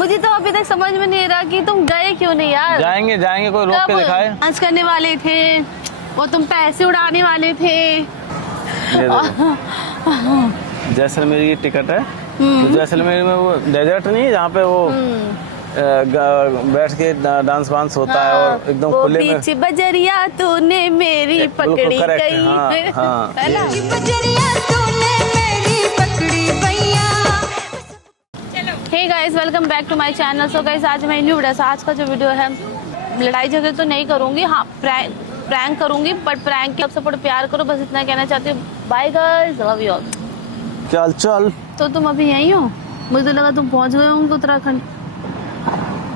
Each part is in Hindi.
मुझे तो अभी तक समझ में नहीं आ रहा कि तुम गए क्यों नहीं यार। जाएंगे जाएंगे, कोई रोक के दिखाए। डांस करने वाले थे वो, तुम पैसे उड़ाने वाले थे। जैसलमेर की टिकट है, तो जैसलमेर में वो डेजर्ट नहीं है जहाँ पे वो बैठ के डांस वांस होता है और एकदम खुले में। बीच बजरिया तूने मेरी पकड़ी गई, हाँ। है ना? Hey guys, welcome back to my channel. So guys, आज मैं न्यू वीडियो, आज का जो वीडियो है, लड़ाई झगड़े तो नहीं करूंगी, हाँ प्रैंक करूंगी, बट प्रैंक के सपोर्ट प्यार करो, बस इतना कहना चाहती हूँ। Bye guys, love you all. चल चल। तो तुम अभी यहीं हो? मुझे तो लगा तुम पहुंच गए होंगे उत्तराखंड।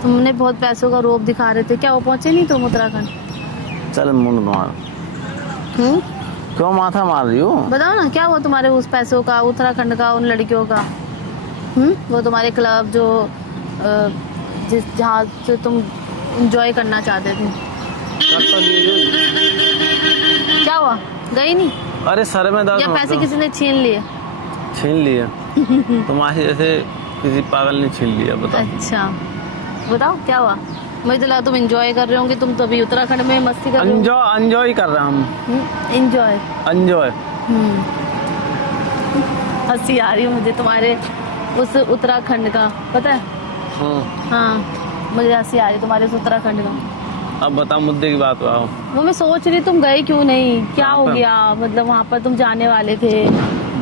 तुमने बहुत पैसों का रोब दिखा रहे थे, क्या वो पहुंचे नहीं तुम उत्तराखंड? चल मुंड मार। क्यों माथा मार रही हो? बताओ ना, क्या हुआ तुम्हारे उस पैसों का, उत्तराखंड का, उन लड़कियों का? वो तुम्हारे क्लब जो जहाँ से तुम एंजॉय करना चाहते थे, क्या हुआ? गई नहीं? अरे सर में दर्द, या पैसे किसी ने छीन लिए? छीन लिए। तुम्हारे जैसे किसी पागल ने छीन लिया। बताओ। अच्छा बताओ क्या हुआ? मुझे तो लगा तुम एंजॉय कर रहे होंगे, तुम तो अभी उत्तराखंड में मस्ती कर रहे हो। एंजॉय कर रहे हैं हम। एंजॉय हंसी आ रही है मुझे तुम्हारे उस उत्तराखंड का, पता है? हाँ, मुझे हंसी आ रही है तुम्हारे उस उत्तराखंड का। अब बताओ मुद्दे की बात आओ। वो मैं सोच रही तुम गए क्यों नहीं, क्या हो गया? मतलब वहाँ पर तुम जाने वाले थे,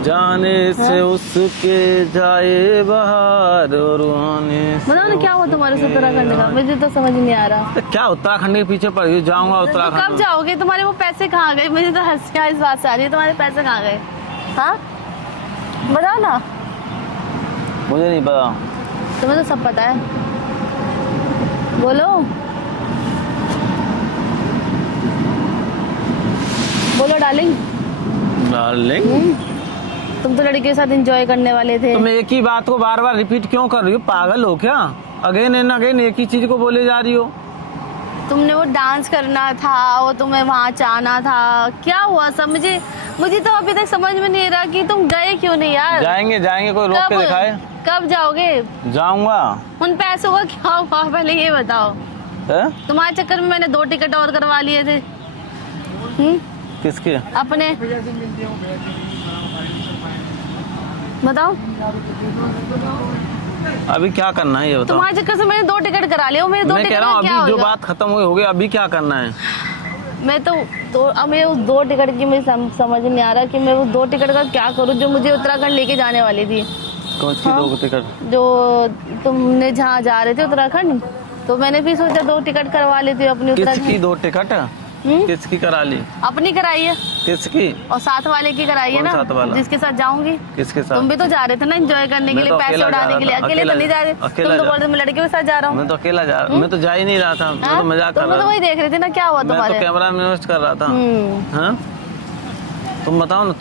जाने से उसके जाए बाहर और आने। बताओ ना क्या हुआ तुम्हारे उत्तराखंड का, मुझे तो समझ नहीं आ रहा। क्या उत्तराखंड के पीछे पड़ गई? जाऊंगा उत्तराखंड। कब जाओगे? तुम्हारे वो पैसे कहाँ गए? मुझे तो हंसी इस बात से आ रही है, तुम्हारे पैसे कहाँ गए? हाँ बताओ ना। मुझे नहीं पता। तुम्हें तो सब पता है, बोलो बोलो डार्लिंग। तुम तो लड़की के साथ एंजॉय करने वाले थे। तुम एक ही बात को बार बार रिपीट क्यों कर रही हो? पागल हो क्या? अगेन एंड अगेन एक ही चीज को बोले जा रही हो। तुमने वो डांस करना था, वो तुम्हें वहाँ जाना था, क्या हुआ सब? मुझे तो अभी तक समझ में नहीं आ रहा कि तुम गए क्यों नहीं यार। जाएंगे जाएंगे, कोई रोक के दिखाए। कब जाओगे? जाऊंगा। उन पैसों का क्या हुआ पहले ये बताओ। तुम्हारे चक्कर में मैंने 2 टिकट और करवा लिए थे। किसके? अपने। बताओ अभी क्या करना है ये बताओ। तुम्हारे चक्कर से मैंने 2 टिकट करा लिया, मेरे 2 टिकट कह रहा हूँ अभी जो बात खत्म हुई हो गई, अभी क्या करना है? मैं तो अब मेरे उस 2 टिकट की मुझे समझ नहीं आ रहा कि मैं उस 2 टिकट का क्या करूँ जो मुझे उत्तराखंड लेके जाने वाली थी। कौन सी 2 टिकट? जो तुमने जहाँ जा रहे थे उत्तराखंड, तो मैंने भी सोचा 2 टिकट करवा लेती अपनी उत्तराखंड। किसकी 2 टिकट? किसकी करा ली? अपनी कराई है। किसकी? और साथ वाले की कराई है ना, जिसके साथ जाऊंगी। किसके साथ? तुम भी तो जा रहे थे ना एंजॉय करने के लिए, पैसे उड़ाने के लिए। अकेले तो नहीं जा रहे, तुम तो बोल रहे मैं लड़कियों के साथ जा रहा हूँ। मैं तो अकेला जा मैं तो जा ही नहीं रहा था, मैं तो मजाक कर रहा था। तुम तो वही देख रहे थे ना, क्या हुआ तुम्हारे? मैं तो कैमरा में इन्वेस्ट कर रहा था। हाँ तुम बताओ ना,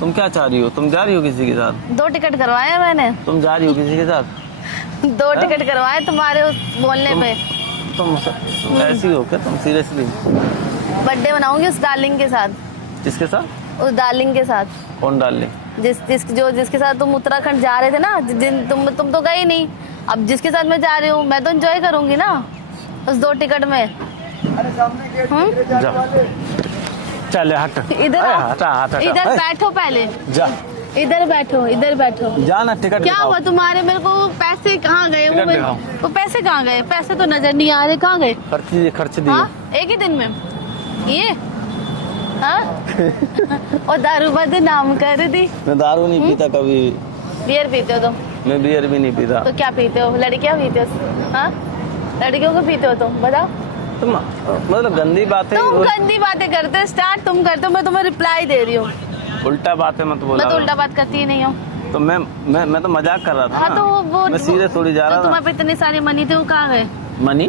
तुम क्या चाह रही हो? तुम जा रही हो किसी के साथ? 2 टिकट करवाए मैंने। तुम जा रही हो किसी के साथ? 2 टिकट करवाए तुम्हारे उस बोलने पे। तुम ऐसी हो क्या? तुम सीरियसली? बर्थडे मनाऊंगी उस डार्लिंग के साथ। किसके साथ? उस डार्लिंग के साथ। कौन डार्लिंग? जिसके साथ तुम उत्तराखंड जा रहे थे ना, तुम तो गए नहीं। अब जिसके साथ मैं जा रही हूँ, मैं तो एंजॉय करूंगी ना उस 2 टिकट में। चल हट इधर बैठो, पहले जा। इधर बैठो जाना। टिकट क्या हुआ तुम्हारे? मेरे को पैसे कहाँ गए? वो पैसे कहाँ गए? पैसे तो नजर नहीं आ रहे, कहाँ गए? खर्च दिए। एक ही दिन में ये? हाँ और दारू बदनाम कर दी। मैं दारू नहीं पीता कभी। बियर पीते हो तुम? मैं बियर भी नहीं पीता। तो क्या पीते हो? लड़कियाँ पीते हो? हाँ लड़कियों को पीते हो तुम? बताओ। तुम मतलब गंदी बातें। तुम गंदी बातें करते हो, स्टार्ट तुम करते हो, मैं तुम्हें रिप्लाई दे रही हूँ। उल्टा बातें मत बोला। मैं तो उल्टा बात करती ही नहीं हूँ। तो मैं तो मजाक कर रहा था। हाँ तो वो मैं सीरियस थोड़ी जा रहा था। तुम्हारे पे इतने सारे मनी थे, वो कहाँ गए? मनी?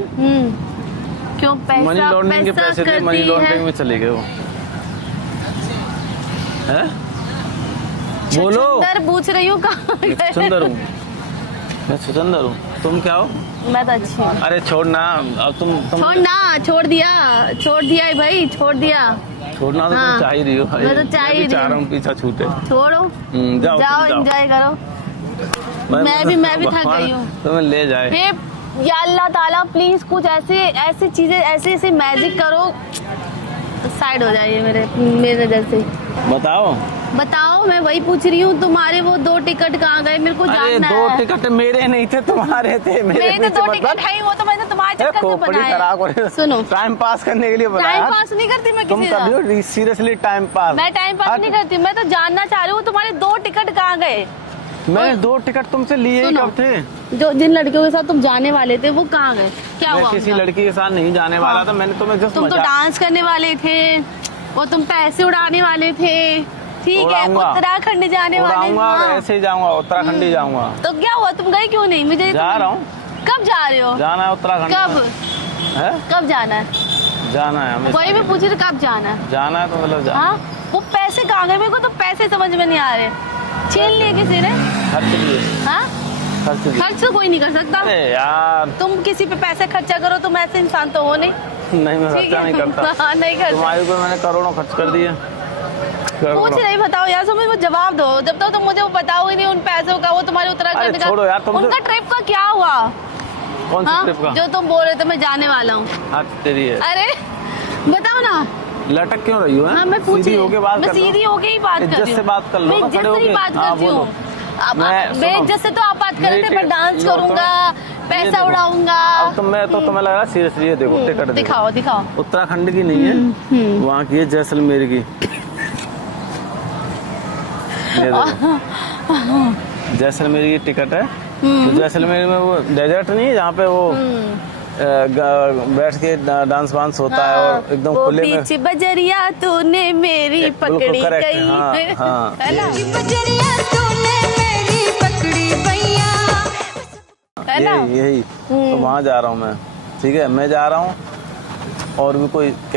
क्यों? पैसा मनी लॉन्ड्रिंग के पैसे थे, मनी लॉन्ड्रिंग में चले गए वो। हैं? बोलो। पूछ रही हूँ कहाँ गए? सुंदर हूँ मैं, सुंदर हूँ। तुम क्या हो? मैं तो अच्छी हूँ। अरे छोड़ना अब तुम छोड़ना। छोड़ दिया है भाई, छोड़ दिया। छोड़ना तो तुम चाह ही रही हो। मैं तो चाह ही रही हूँ। पीछा छूटे। छोड़ो, जाओ एंजॉय करो। मैं भी थक गई हूँ। तुम्हें ले जाए। हे या अल्लाह ताला प्लीज कुछ ऐसी चीजें ऐसे मैजिक करो, साइड हो जाइए मेरे जैसे। बताओ मैं वही पूछ रही हूँ, तुम्हारे वो 2 टिकट कहाँ गए? मेरे को जानना है। 2 टिकट मेरे नहीं थे, तुम्हारे थे। मेरे तो 2 टिकट है ही, वो तो मैंने तुम्हारे चक्कर से बनाया। सुनो, टाइम पास करने के लिए बनाया। टाइम पास नहीं करती मैं किसी का। Seriously time pass? मैं टाइम पास नहीं करती, मैं तो जानना चाह रही हूँ तुम्हारे 2 टिकट कहाँ गए? मैंने 2 टिकट तुमसे लिए ही कब थे? जो जिन लड़कियों के साथ तुम जाने वाले थे वो कहाँ गए? क्या हुआ? किसी लड़की के साथ नहीं जाने वाला था, मैंने तुम्हें जस्ट तुम तो डांस करने वाले थे, वो तुम पैसे उड़ाने वाले थे, ठीक है, उत्तराखंड जाने वाले। हाँ। ऐसे ही जाऊंगा, उत्तराखंड ही जाऊंगा। तो क्या हुआ, तुम गए क्यों नहीं? मुझे जा रहा हूँ। कब जा रहे हो? जाना है उत्तराखंड। कब जाना है? जाना है हमें। वही मैं पूछ रही, कब जाना है? जाना है तो मतलब हाँ, वो पैसे कहाँ गए? मेरे को तो पैसे समझ में नहीं आ रहे। छीन लिए किसी ने? खर्च तो कोई नहीं कर सकता। यार तुम किसी पे पैसे खर्चा करो, तुम ऐसे इंसान तो हो नहीं। नहीं, मैं खर्चा नहीं करता। नहीं करता। तुम्हारे ऊपर मैंने करोड़ों खर्च कर दिए। कुछ नहीं, बताओ यार, तुम्हें वो जवाब दो। जब तक तुम मुझे वो बताओ ही नहीं उन पैसों का, वो तुम्हारे उत्तराखंड का, छोड़ो यार, उनका ट्रिप का क्या हुआ? कौन सी ट्रिप का? जो तुम बोल रहे थे मैं जाने वाला हूँ। अरे बताओ ना, लटक क्यों रही हो? हाँ, मैं सीधी होके बात कर लो। सीधी होके ही बात कर रही हूँ। इज्जत से बात कर लो। इज्जत से ही बात करती हूँ। बेइज्जत से तो आप बात कर रहे थे, मैं डांस करूंगा, पैसा उड़ाऊंगा। अब तुम्हें लग रहा है सीरियसली। ये देखो टिकट दिखाओ। उत्तराखंड की नहीं है, वहाँ की है, जैसलमेर की। जैसलमेर की टिकट है। तो जैसलमेर में वो डेजर्ट नहीं है जहाँ पे वो बैठ के डांस वांस होता है और एकदम खुले में। बीच बजरिया तूने मेरी पकड़ी गई। हाँ। यही तो वहाँ जा रहा हूँ मैं, ठीक है, मैं जा रहा हूँ और भी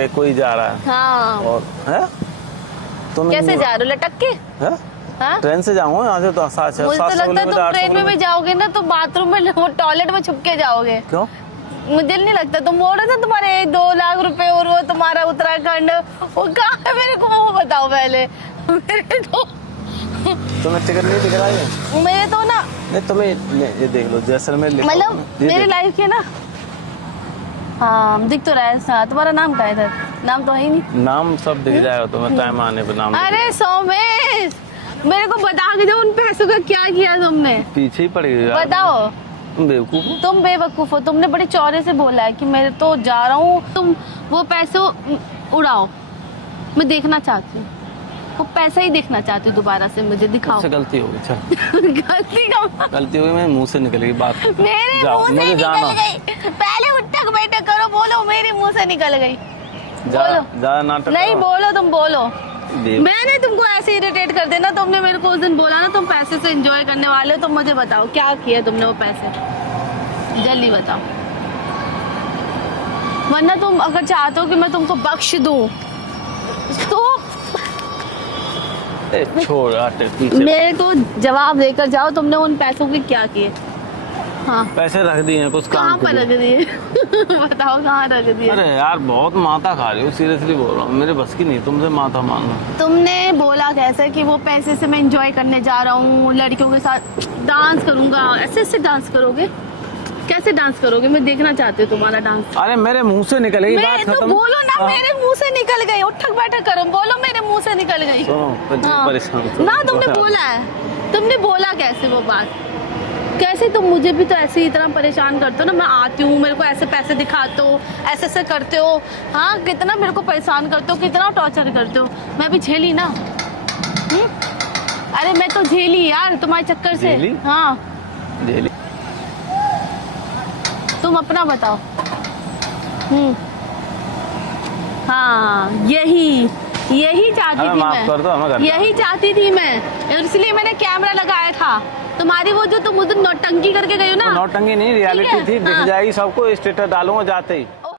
कोई जा रहा है। हाँ। और है तुम कैसे जा रहे हो? लटक के? हाँ? ट्रेन से जाऊंगा यहाँ से तो 700 मुझे तो लगता है तुम ट्रेन में भी जाओगे ना तो बाथरूम में टॉयलेट में छुप के जाओगे। क्यों? मुझे नहीं लगता। तुम बोल रहे थे तुम्हारे 2 लाख रुपए और वो तुम्हारा उत्तराखंड, वो कहाँ है? मेरे को वो बताओ पहले। मेरे तो तुम्हें टिकट नहीं दिख रहा है? मेरे तो ना नहीं, तुम्हें ये देख लो जैसलमेर, मतलब मेरी लाइफ के ना। हाँ, दिख तो रहा है। तुम्हारा नाम क्या है इधर? नाम तो है ही नहीं। नाम सब दिख जाएगा तुम्हें टाइम आने पे। नाम अरे सोमेश, मेरे को बता के दो उन पैसों का क्या किया तुमने? पीछे ही पड़ गई। बताओ। तुम बेवकूफ हो। तुम बेवकूफ हो। तुमने बड़े चौड़े से बोला है कि मैं तो जा रहा हूँ, तुम वो पैसे उड़ाओ। मैं देखना चाहती हूँ वो पैसा ही देखना चाहती हूँ दोबारा से। मुझे दिखाओ। गलती हो गई। चल गलती हो गई, मेरे मुँह से निकल गई बात। मेरे मुँह से निकल गई। पहले उठक बैठक करो, बोलो मेरे मुँह से निकल गई। बोलो नाटक नहीं, बोलो तुम बोलो। मैंने तुमको ऐसे इरिटेट कर देना। तुमने मेरे को उस दिन बोला ना तुम पैसे से एंजॉय करने वाले हो, तो मुझे बताओ क्या किया तुमने वो पैसे? जल्दी बताओ, वरना तुम अगर चाहते हो कि मैं तुमको बख्श दूं तो छोड़ मेरे को जवाब देकर जाओ। तुमने उन पैसों के क्या किए? हाँ, पैसे रख दिए कुछ काम। कहाँ पर रख दिए? बताओ कहाँ रख दिए? अरे यार बहुत माथा खा रही हो, सीरियसली बोल रहा हूँ, मेरे बस की नहीं तुमसे माथा मारना। तुमने बोला कैसे कि वो पैसे से मैं एंजॉय करने जा रहा हूँ, लड़कियों के साथ डांस करूंगा। ऐसे डांस करोगे? कैसे डांस करोगे? मैं देखना चाहती हूँ तुम्हारा डांस। अरे मेरे मुंह से निकल गई बात खत्म। बोलो ना, मेरे मुंह से निकल गई। उठक बैठक करो, बोलो मेरे मुंह से निकल गई। परेशान ना तुमने बोला है। तुमने बोला कैसे वो बात? कैसे तुम मुझे भी तो ऐसे ही इतना परेशान करते हो ना। मैं आती हूँ, मेरे को ऐसे पैसे दिखाते हो, ऐसे ऐसे करते हो। हाँ, कितना मेरे को परेशान करते हो, कितना टॉर्चर करते हो। मैं भी झेली ना। अरे मैं तो झेली यार तुम्हारे चक्कर से। हाँ झेली। तुम अपना बताओ। हाँ, यही चाहती थी मैं। यही चाहती थी मैं, इसलिए मैंने कैमरा लगाया था। तुम्हारी वो जो तुम उधर नौटंकी करके गई हो ना। नौटंकी नहीं, रियलिटी थी। दिख जाएगी सबको, स्टेटस डालूंगा जाते ही।